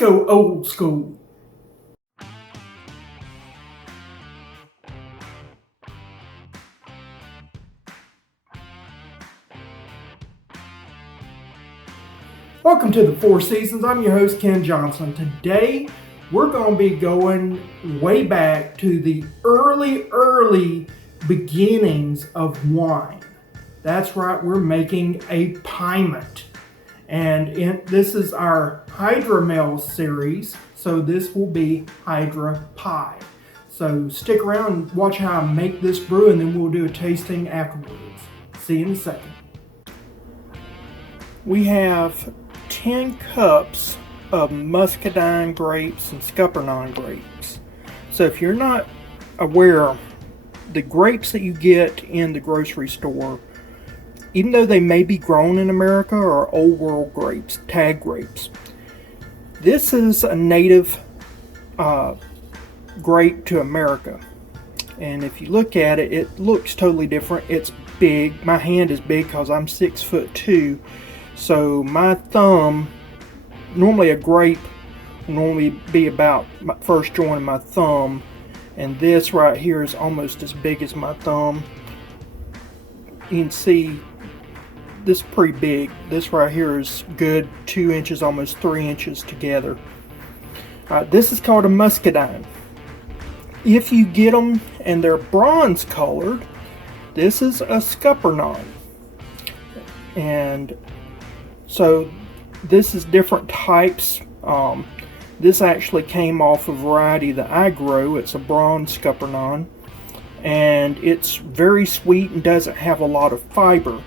go old school. Welcome to the Four Seasons. I'm your host, Ken Johnson. Today, we're going to be going way back to the early beginnings of wine. That's right, we're making a Piment. And this is our Hydromel series, so this will be Hydra Pye. So stick around and watch how I make this brew, and then we'll do a tasting afterwards. See you in a second. We have 10 cups of Muscadine grapes and Scuppernog grapes. So if you're not aware, the grapes that you get in the grocery store, even though they may be grown in America, are old world grapes, tag grapes. This is a native grape to America. And if you look at it, it looks totally different. It's big. My hand is big because I'm 6'2". So my thumb, normally a grape will normally be about my first joint of my thumb. And this right here is almost as big as my thumb. You can see this is pretty big. This right here is good 2 inches, almost 3 inches together. This is called a Muscadine. If you get them and they're bronze colored, this is a Scuppernog. And so this is different types. This actually came off a variety that I grow. It's a bronze Scuppernog, and it's very sweet and doesn't have a lot of fiber.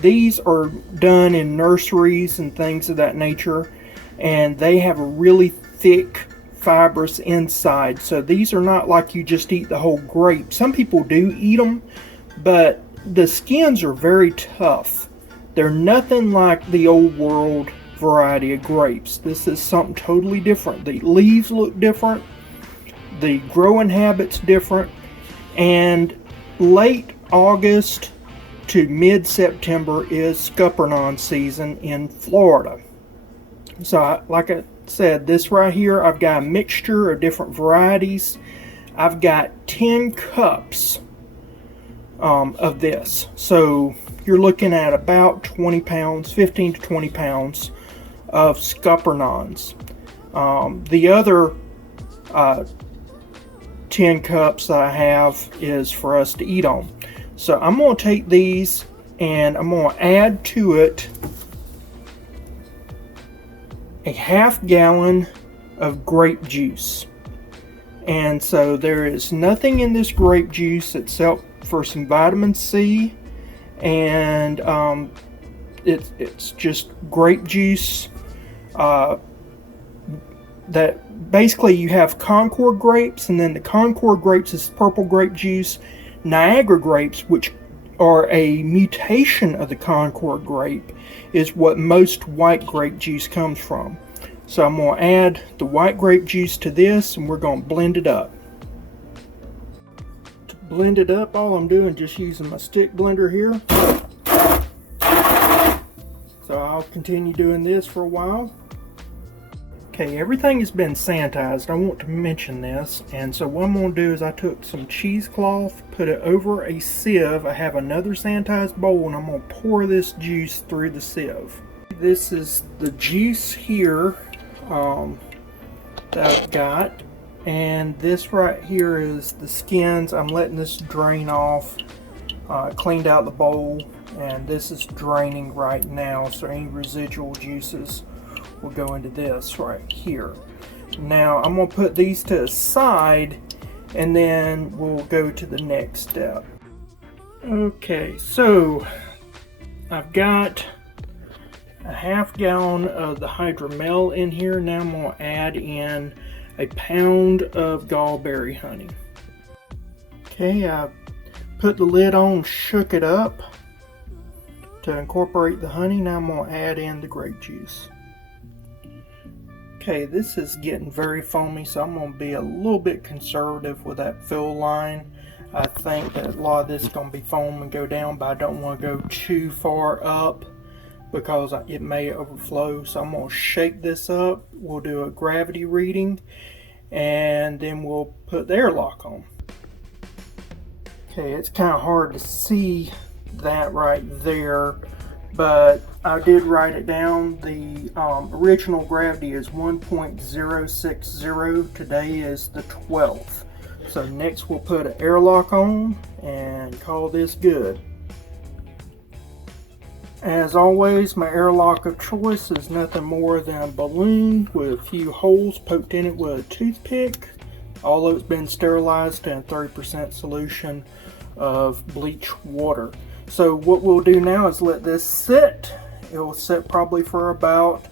These are done in nurseries and things of that nature, and they have a really thick fibrous inside. So these are not like you just eat the whole grape. Some people do eat them, but the skins are very tough. They're nothing like the old world variety of grapes. This is something totally different. The leaves look different, the growing habits different, and late August to mid-September is Scuppernog season in Florida. So like I said, this right here, I've got a mixture of different varieties. I've got 10 cups of this. So you're looking at about 20 pounds, 15 to 20 pounds of Scuppernogs. The other 10 cups that I have is for us to eat on. So I'm going to take these and I'm going to add to it a ½ gallon of grape juice. And so there is nothing in this grape juice except for some vitamin C, and it's just grape juice. That basically you have Concord grapes, and then the Concord grapes is purple grape juice. Niagara grapes, which are a mutation of the Concord grape, is what most white grape juice comes from. So I'm going to add the white grape juice to this, and we're going to blend it up. To blend it up, all I'm doing is just using my stick blender here. So I'll continue doing this for a while. Okay, everything has been sanitized. I want to mention this. And so what I'm going to do is I took some cheesecloth, put it over a sieve. I have another sanitized bowl, and I'm going to pour this juice through the sieve. This is the juice here that I've got. And this right here is the skins. I'm letting this drain off. Cleaned out the bowl, and this is draining right now. So any residual juices will go into this right here. Now I'm going to put these to the side, and then we'll go to the next step. Okay, so I've got a ½ gallon of the hydromel in here. Now I'm going to add in a pound of Gallberry honey. Okay, I've put the lid on, shook it up to incorporate the honey. Now I'm going to add in the grape juice. Okay, this is getting very foamy, so I'm going to be a little bit conservative with that fill line. I think that a lot of this is going to be foam and go down, but I don't want to go too far up because it may overflow. So I'm going to shake this up. We'll do a gravity reading, and then we'll put the airlock on. Okay, it's kind of hard to see that right there, but I did write it down. The original gravity is 1.060. Today is the 12th. So next we'll put an airlock on and call this good. As always, my airlock of choice is nothing more than a balloon with a few holes poked in it with a toothpick. All of it's been sterilized in a 30% solution of bleach water. So what we'll do now is let this sit. It will sit probably for about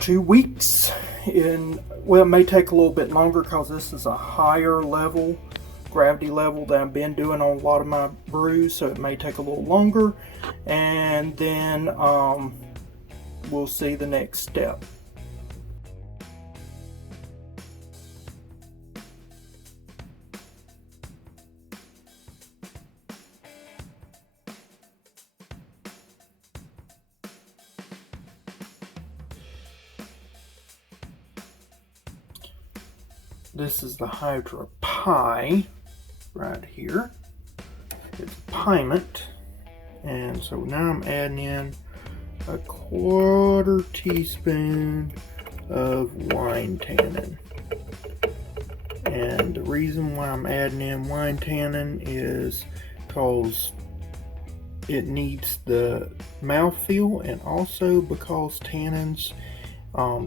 2 weeks. Well, it may take a little bit longer because this is a higher level, gravity level that I've been doing on a lot of my brews, so it may take a little longer. And then we'll see the next step. This is the Hydra Pye right here. It's Piment. And so now I'm adding in a 1/4 teaspoon of wine tannin. And the reason why I'm adding in wine tannin is because it needs the mouthfeel, and also because tannins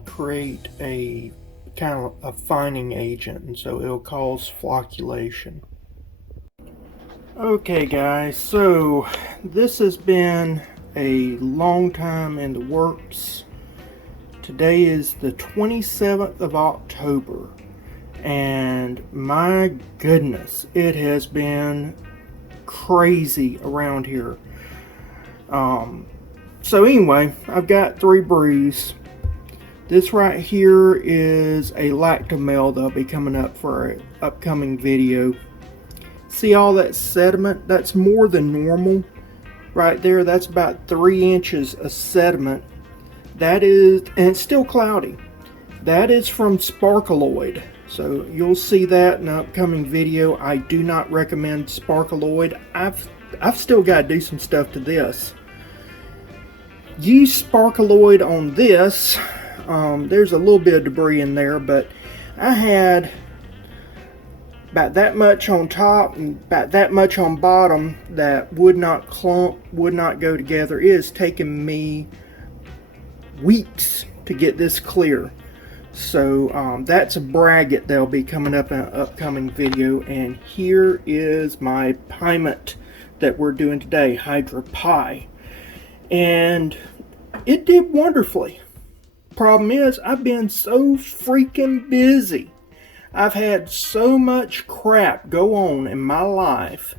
create a kind of a fining agent, and so it'll cause flocculation. Okay guys, so this has been a long time in the works. Today is the 27th of October, and my goodness, it has been crazy around here. So anyway, I've got 3 brews. This right here is a lactomel that'll be coming up for an upcoming video. See all that sediment? That's more than normal. Right there, that's about 3 inches of sediment. That is, and it's still cloudy. That is from Sparkaloid. So you'll see that in an upcoming video. I do not recommend Sparkaloid. I've still got to do some stuff to this. Use Sparkaloid on this. There's a little bit of debris in there, but I had about that much on top and about that much on bottom that would not clump, would not go together. It has taken me weeks to get this clear. So that's a braggot that'll be coming up in an upcoming video. And here is my Piment that we're doing today, Hydra Pye. And it did wonderfully. Problem is, I've been so freaking busy. I've had so much crap go on in my life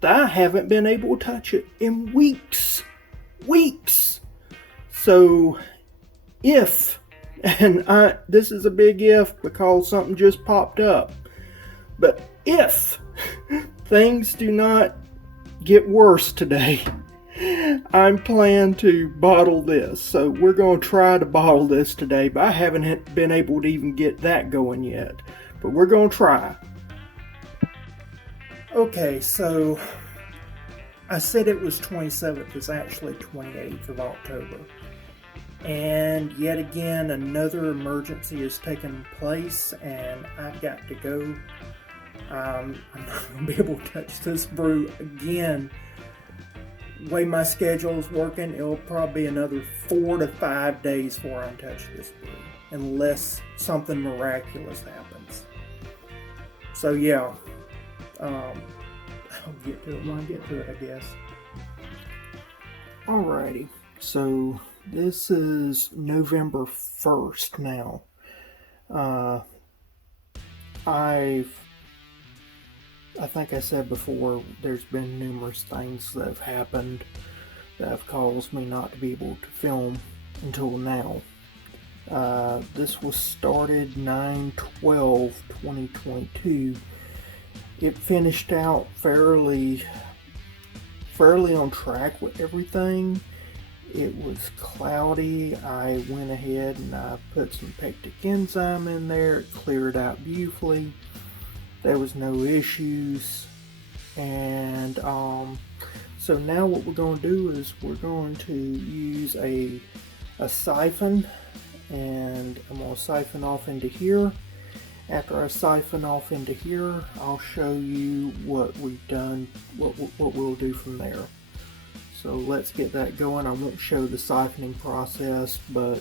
that I haven't been able to touch it in weeks. So if, and this is a big if because something just popped up, but if things do not get worse today, I'm planning to bottle this. So we're going to try to bottle this today, but I haven't been able to even get that going yet. But we're going to try. Okay, so I said it was 27th. It's actually 28th of October. And yet again, another emergency has taken place, and I've got to go. I'm not going to be able to touch this brew again. The way my schedule is working, it'll probably be another 4 to 5 days before I touch this brew, unless something miraculous happens. So yeah, I'll get to it when I get to it, I guess. Alrighty, so this is November 1st now. I think I said before, there's been numerous things that have happened that have caused me not to be able to film until now. This was started 9/12/2022. It finished out fairly on track with everything. it was cloudy, I went ahead and I put some pectic enzyme in there. It cleared out beautifully. There was no issues. And so now what we're going to do is we're going to use a siphon, and I'm going to siphon off into here. After I siphon off into here, I'll show you what we've done, what we'll do from there. So let's get that going. I won't show the siphoning process, but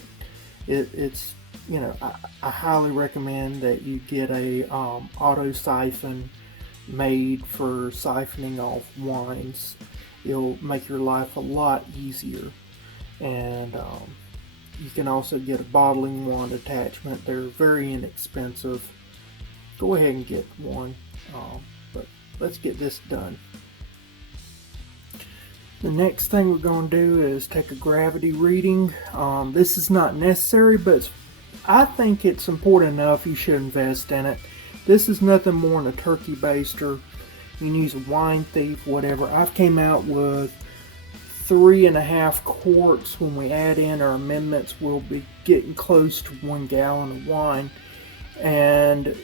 it's, you know, I highly recommend that you get a auto siphon made for siphoning off wines. It'll make your life a lot easier. And you can also get a bottling wand attachment. They're very inexpensive. Go ahead and get one, but let's get this done. The next thing we're going to do is take a gravity reading. This is not necessary, but I think it's important enough you should invest in it. This is nothing more than a turkey baster. You can use a wine thief, whatever. I've came out with 3.5 quarts. When we add in our amendments, we'll be getting close to 1 gallon of wine. And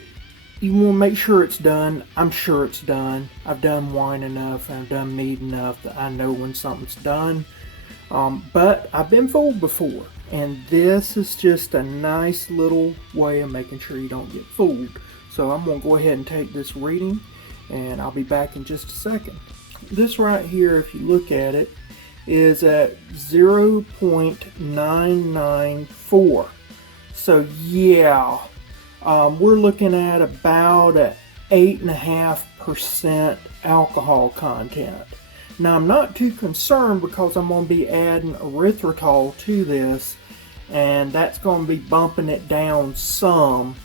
you want to make sure it's done. I'm sure it's done. I've done wine enough and I've done mead enough that I know when something's done. But I've been fooled before, and this is just a nice little way of making sure you don't get fooled. So I'm going to go ahead and take this reading, and I'll be back in just a second. This right here, if you look at it, is at 0.994. So yeah, we're looking at about a 8.5% alcohol content. Now I'm not too concerned because I'm going to be adding erythritol to this, and that's going to be bumping it down some.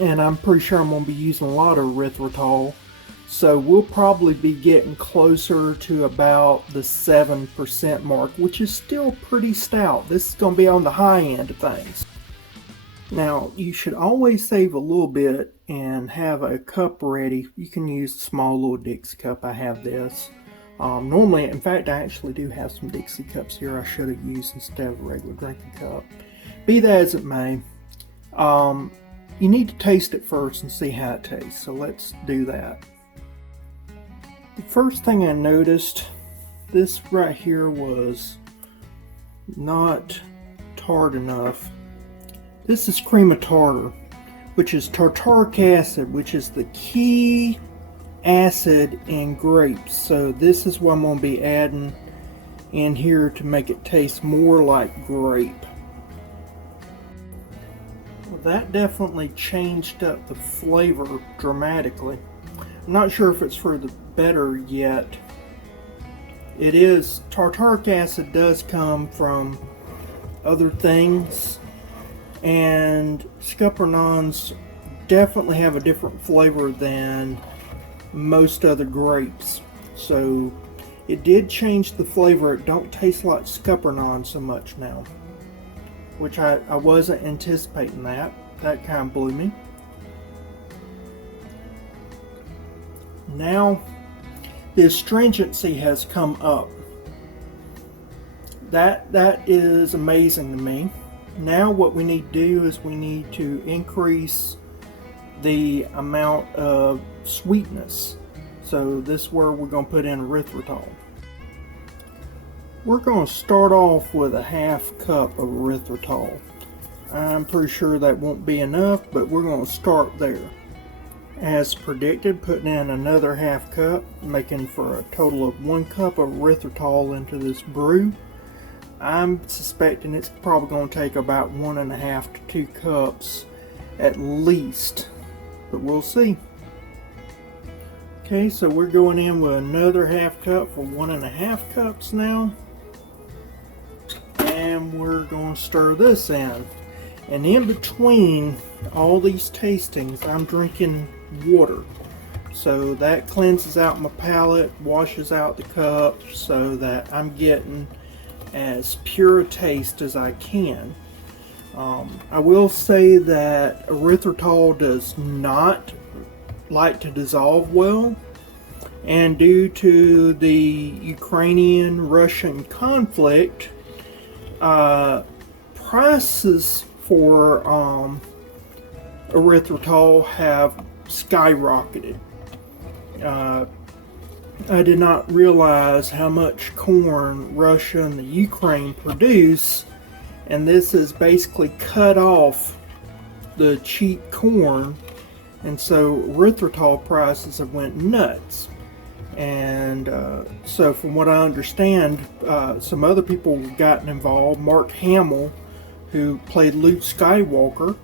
And I'm pretty sure I'm going to be using a lot of erythritol. So we'll probably be getting closer to about the 7% mark, which is still pretty stout. This is going to be on the high end of things. Now, you should always save a little bit and have a cup ready. You can use a small little Dixie cup. I have this. Normally, in fact, I actually do have some Dixie cups here I should have used instead of a regular drinking cup. Be that as it may, you need to taste it first and see how it tastes. So let's do that. The first thing I noticed, this right here was not tart enough. This is cream of tartar, which is tartaric acid, which is the key acid in grapes. So this is what I'm going to be adding in here to make it taste more like grape. Well, that definitely changed up the flavor dramatically. I'm not sure if it's for the better yet. It is, tartaric acid does come from other things, and Scuppernogs definitely have a different flavor than most other grapes. So it did change the flavor. It don't taste like Scuppernog so much now, which I wasn't anticipating that. That kind of blew me. Now the astringency has come up. That is amazing to me. Now what we need to do is we need to increase the amount of sweetness. So this is where we're going to put in erythritol. We're going to start off with a 1/2 cup of erythritol. I'm pretty sure that won't be enough, but we're going to start there. As predicted, putting in another 1/2 cup, making for a total of 1 cup of erythritol into this brew. I'm suspecting it's probably going to take about 1.5 to 2 cups at least, but we'll see. Okay, so we're going in with another 1/2 cup for 1.5 cups now, and we're going to stir this in. And in between all these tastings, I'm drinking water, so that cleanses out my palate, washes out the cup, so that I'm getting as pure a taste as I can. I will say that erythritol does not like to dissolve well, and due to the Ukrainian-Russian conflict, Prices for erythritol have skyrocketed. I did not realize how much corn Russia and the Ukraine produce, and this has basically cut off the cheap corn, and so erythritol prices have went nuts. And so from what I understand, some other people have gotten involved. Mark Hamill, who played Luke Skywalker,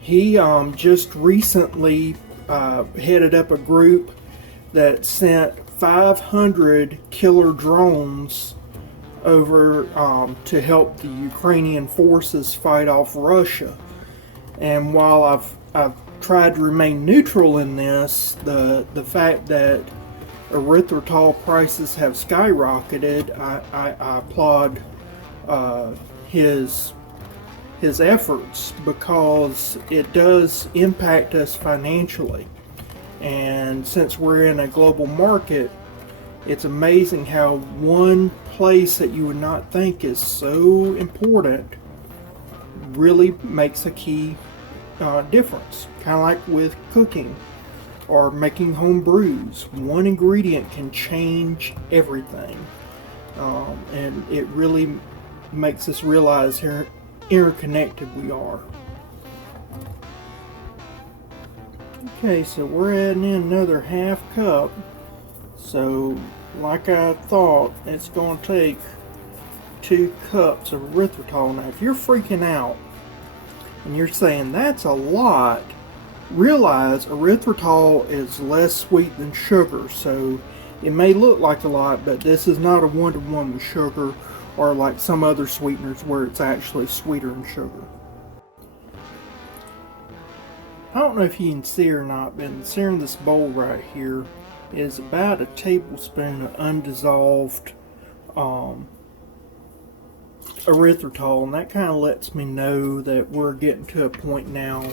he just recently headed up a group that sent 500 killer drones over to help the Ukrainian forces fight off Russia. And while I've tried to remain neutral in this, the fact that erythritol prices have skyrocketed, I applaud his efforts, because it does impact us financially. And since we're in a global market, it's amazing how one place that you would not think is so important really makes a key difference. Kind of like with cooking or making home brews. One ingredient can change everything. And it really makes us realize how interconnected we are. Okay, so we're adding in another half cup. So, like I thought, it's going to take 2 cups of erythritol. Now, if you're freaking out and you're saying that's a lot, realize erythritol is less sweet than sugar. So, it may look like a lot, but this is not a one-to-one with sugar, or like some other sweeteners where it's actually sweeter than sugar. I don't know if you can see or not, but in the center of this bowl right here is about a tablespoon of undissolved erythritol, and that kind of lets me know that we're getting to a point now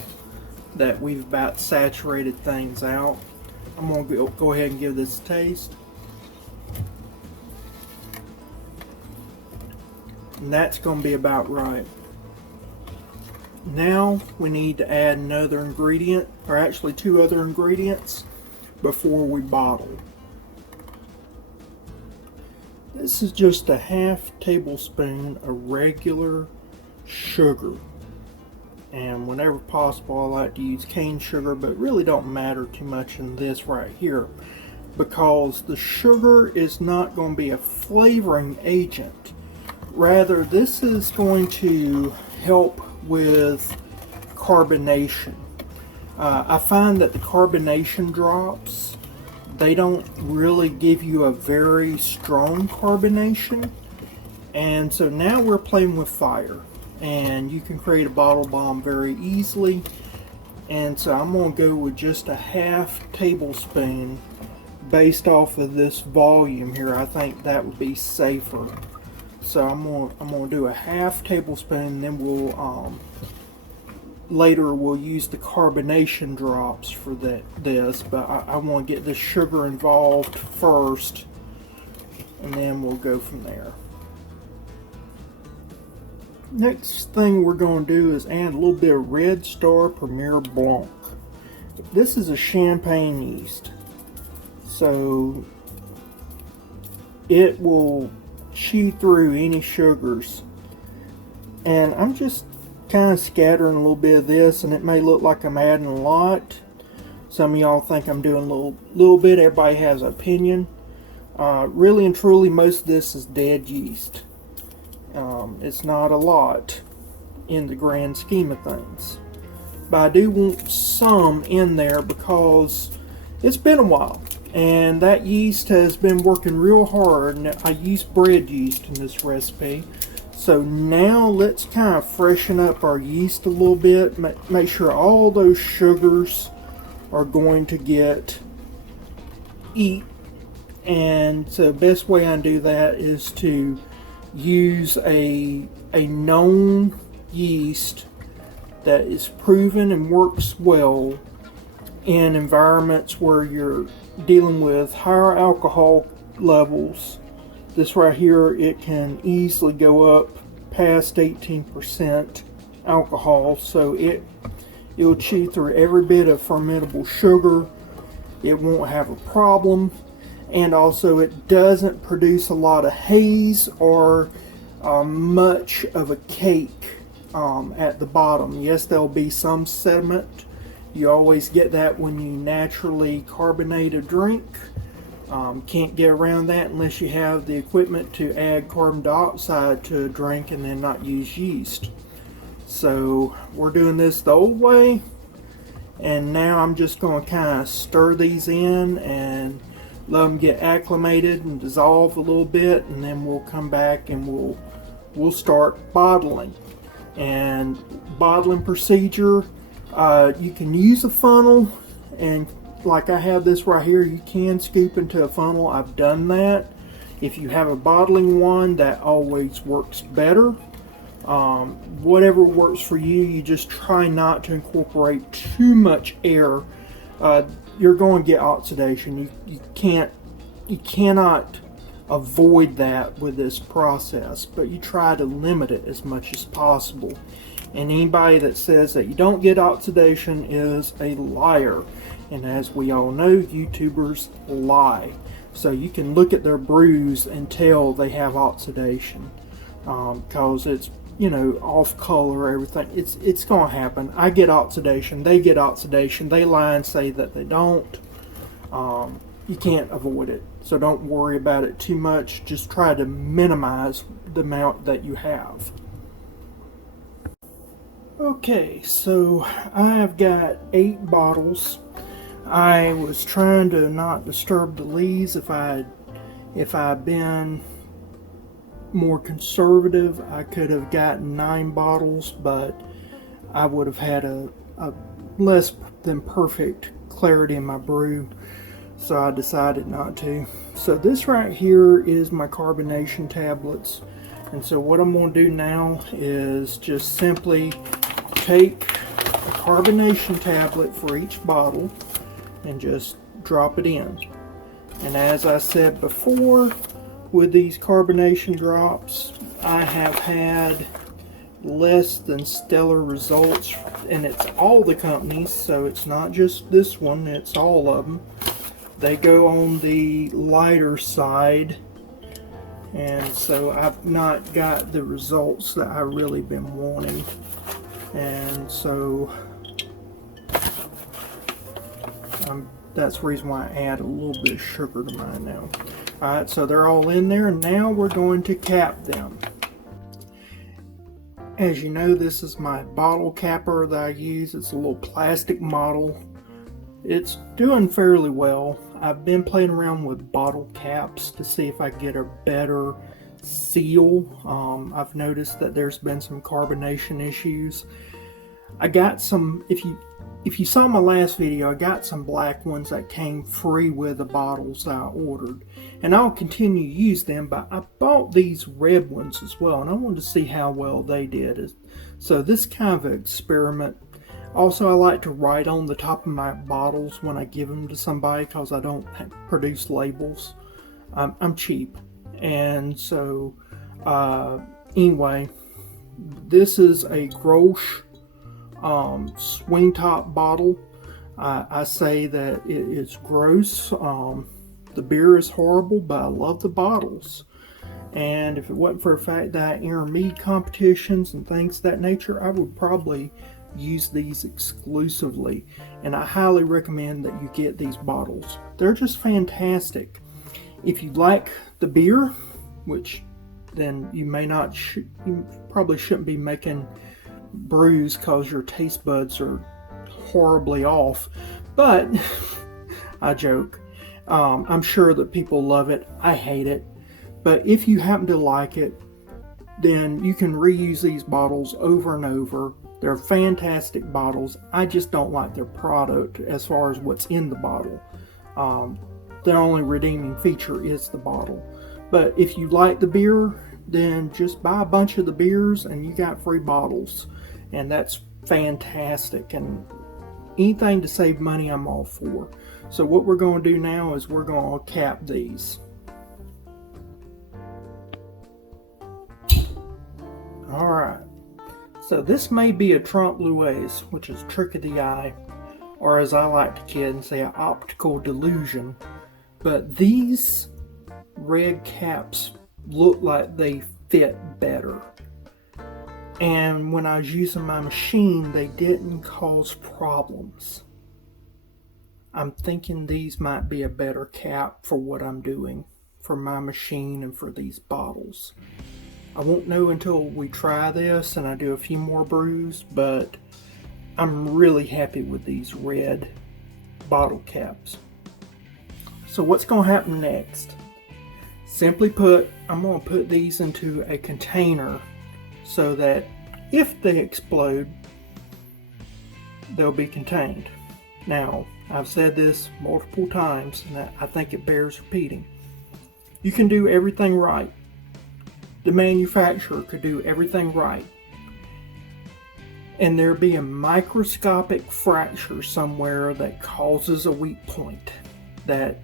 that we've about saturated things out. I'm going to go ahead and give this a taste. And that's going to be about right. Now we need to add another ingredient, or actually 2 other ingredients, before we bottle. This is just a half tablespoon of regular sugar. And whenever possible, I like to use cane sugar, but it really don't matter too much in this right here, because the sugar is not going to be a flavoring agent. Rather, this is going to help with carbonation. I find that the carbonation drops, they don't really give you a very strong carbonation. And so now we're playing with fire, and you can create a bottle bomb very easily. And so I'm going to go with just a half tablespoon based off of this volume here. I think that would be safer. So I'm gonna do a half tablespoon, then we'll later we'll use the carbonation drops for this, but I want to get the sugar involved first, and then we'll go from there. Next thing we're going to do is add a little bit of Red Star Premier Blanc. This is a champagne yeast, so it will chew through any sugars. And I'm just kind of scattering a little bit of this, and it may look like I'm adding a lot. Some of y'all think I'm doing a little bit. Everybody has an opinion. Really and truly, most of this is dead yeast. It's not a lot in the grand scheme of things, but I do want some in there because it's been a while, and that yeast has been working real hard. And I used bread yeast in this recipe, so now let's kind of freshen up our yeast a little bit, make sure all those sugars are going to eat. And so the best way I do that is to use a known yeast that is proven and works well in environments where you're dealing with higher alcohol levels. This right here, it can easily go up past 18% alcohol, so it'll chew through every bit of fermentable sugar. It won't have a problem, and also it doesn't produce a lot of haze or much of a cake at the bottom. Yes, there'll be some sediment. You always get that when you naturally carbonate a drink. Can't get around that unless you have the equipment to add carbon dioxide to a drink and then not use yeast. So we're doing this the old way, and now I'm just going to kind of stir these in and let them get acclimated and dissolve a little bit, and then we'll come back and we'll start bottling. And bottling procedure, you can use a funnel, and like I have this right here, you can scoop into a funnel. I've done that. If you have a bottling one, that always works better. Whatever works for you, you just try not to incorporate too much air. You're going to get oxidation. You cannot avoid that with this process, but you try to limit it as much as possible. And anybody that says that you don't get oxidation is a liar. And as we all know, YouTubers lie. So you can look at their brews and tell they have oxidation, because it's, you know, off color, everything. It's going to happen. I get oxidation. They get oxidation. They lie and say that they don't. You can't avoid it. So don't worry about it too much. Just try to minimize the amount that you have. Okay, so I've got 8 bottles. I was trying to not disturb the leaves. If I'd been more conservative, I could have gotten 9 bottles, but I would have had a less than perfect clarity in my brew, so I decided not to. So this right here is my carbonation tablets, and so what I'm going to do now is just simply take a carbonation tablet for each bottle and just drop it in. And as I said before, with these carbonation drops, I have had less than stellar results, and it's all the companies, so it's not just this one, it's all of them. They go on the lighter side, and so I've not got the results that I've really been wanting. And so that's the reason why I add a little bit of sugar to mine now. Alright, so they're all in there, and now we're going to cap them. As you know, this is my bottle capper that I use. It's a little plastic model. It's doing fairly well. I've been playing around with bottle caps to see if I can get a better seal. I've noticed that there's been some carbonation issues. I got some, if you saw my last video, I got some black ones that came free with the bottles that I ordered, and I'll continue to use them, but I bought these red ones as well, and I wanted to see how well they did. So this kind of an experiment. Also, I like to write on the top of my bottles when I give them to somebody, because I don't produce labels. I'm cheap. And so anyway, this is a Grolsch swing top bottle. I say that it is gross. The beer is horrible, but I love the bottles. And if it wasn't for the fact that I enter mead competitions and things of that nature, I would probably use these exclusively. And I highly recommend that you get these bottles. They're just fantastic. If you like the beer, which then you may not, you probably shouldn't be making brews because your taste buds are horribly off, but I joke. I'm sure that people love it. I hate it, but if you happen to like it, then you can reuse these bottles over and over. They're fantastic bottles. I just don't like their product as far as what's in the bottle. The only redeeming feature is the bottle. But if you like the beer, then just buy a bunch of the beers and you got free bottles. And that's fantastic. And anything to save money, I'm all for. So what we're going to do now is we're going to cap these. So this may be a trompe l'oeil, which is trick of the eye, or as I like to kid and say, an optical delusion. But these red caps look like they fit better. And when I was using my machine, they didn't cause problems. I'm thinking these might be a better cap for what I'm doing for my machine and for these bottles. I won't know until we try this and I do a few more brews, but I'm really happy with these red bottle caps. So what's going to happen next? Simply put, I'm going to put these into a container so that if they explode, they'll be contained. Now, I've said this multiple times and I think it bears repeating. You can do everything right. The manufacturer could do everything right, and there be a microscopic fracture somewhere that causes a weak point that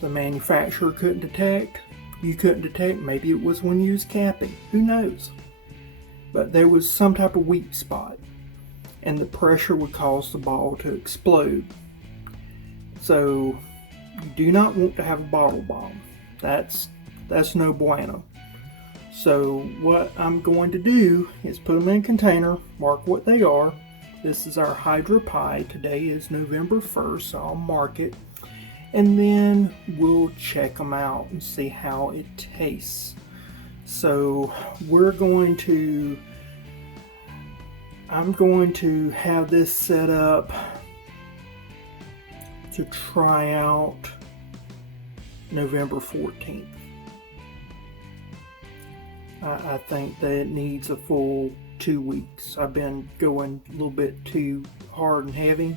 the manufacturer couldn't detect, you couldn't detect. Maybe it was when you was capping, who knows, but there was some type of weak spot and the pressure would cause the bottle to explode. So you do not want to have a bottle bomb. That's no bueno. So what I'm going to do is put them in a container, mark what they are. This is our Hydra Pye. Today is November 1st, so I'll mark it. And then we'll check them out and see how it tastes. So I'm going to have this set up to try out November 14th. I think that it needs a full 2 weeks. I've been going a little bit too hard and heavy,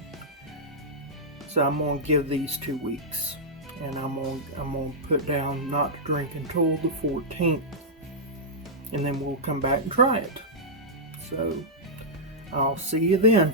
so I'm gonna give these 2 weeks, and I'm gonna put down not to drink until the 14th, and then we'll come back and try it. So I'll see you then.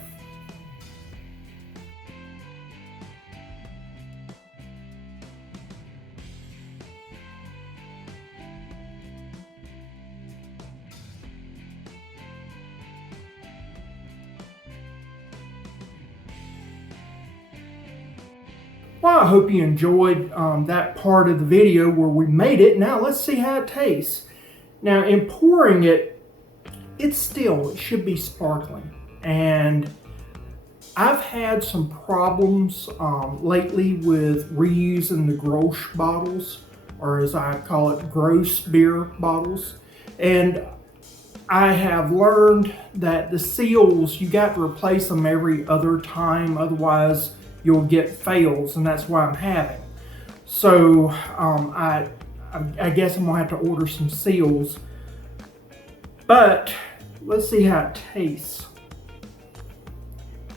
Well, I hope you enjoyed that part of the video where we made it. Now let's see how it tastes. Now in pouring it, it should be sparkling. And I've had some problems lately with reusing the gross bottles, or as I call it, gross beer bottles. And I have learned that the seals, you got to replace them every other time, otherwise you'll get fails, and that's what I'm having. So I guess I'm gonna have to order some seals. But let's see how it tastes.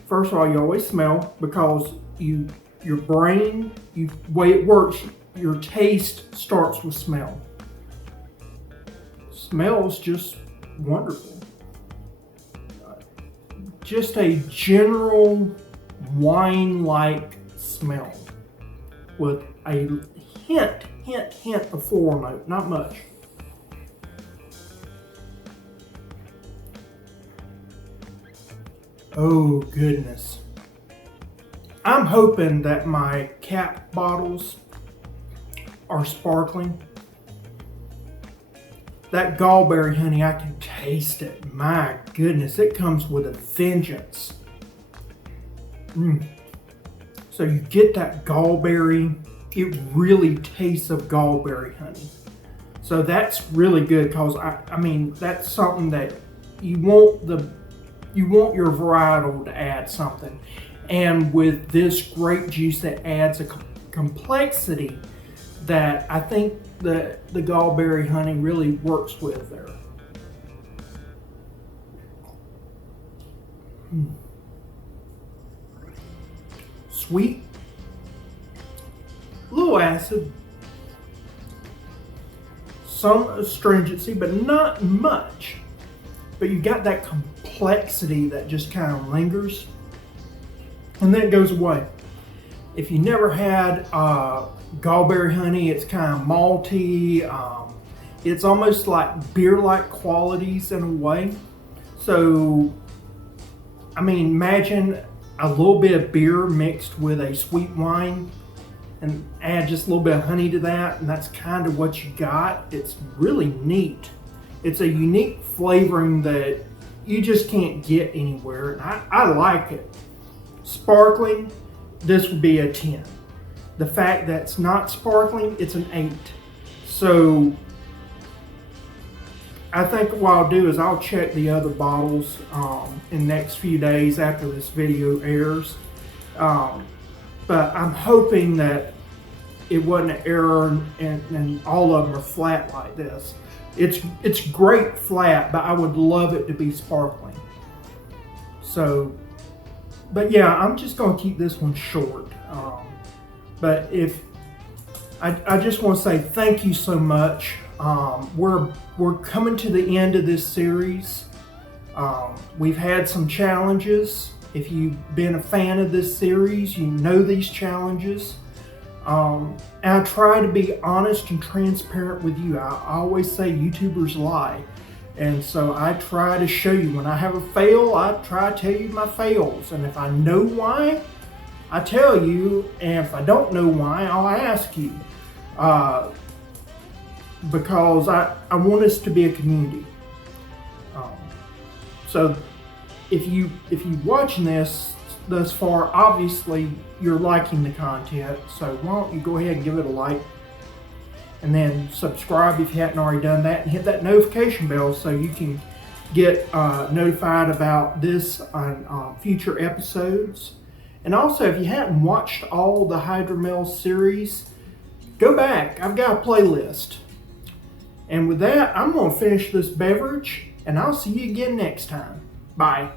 First of all, you always smell, because your brain, the way it works, your taste starts with smell. Smells just wonderful. Just a general wine-like smell with a hint of floral note, not much. Oh goodness. I'm hoping that my cap bottles are sparkling. That Gallberry honey, I can taste it. My goodness, it comes with a vengeance. So you get that Gallberry, it really tastes of Gallberry honey. So that's really good, because I mean that's something that you want your varietal to add something. And with this grape juice, that adds a complexity that I think the Gallberry honey really works with there. Sweet, a little acid, some astringency, but not much. But you got that complexity that just kind of lingers, and then it goes away. If you never had Gallberry honey, it's kind of malty. It's almost like beer-like qualities in a way. So, I mean, imagine a little bit of beer mixed with a sweet wine and add just a little bit of honey to that, and that's kind of what you got. It's really neat. It's a unique flavoring that you just can't get anywhere, and I like it. Sparkling, this would be a 10. The fact that it's not sparkling, it's an 8. So I think what I'll do is I'll check the other bottles in the next few days after this video airs. But I'm hoping that it wasn't an error and all of them are flat like this. It's great flat, but I would love it to be sparkling. So, but yeah, I'm just going to keep this one short. But if I just want to say thank you so much. We're coming to the end of this series. We've had some challenges. If you've been a fan of this series, you know these challenges. And I try to be honest and transparent with you. I always say YouTubers lie. And so I try to show you when I have a fail, I try to tell you my fails. And if I know why, I tell you. And if I don't know why, I'll ask you. Because I want us to be a community. So if you're watching this thus far, obviously you're liking the content. So why don't you go ahead and give it a like, and then subscribe if you hadn't already done that, and hit that notification bell so you can get notified about this on future episodes. And also, if you hadn't watched all the Hydromel series, go back. I've got a playlist. And with that, I'm going to finish this beverage, and I'll see you again next time. Bye.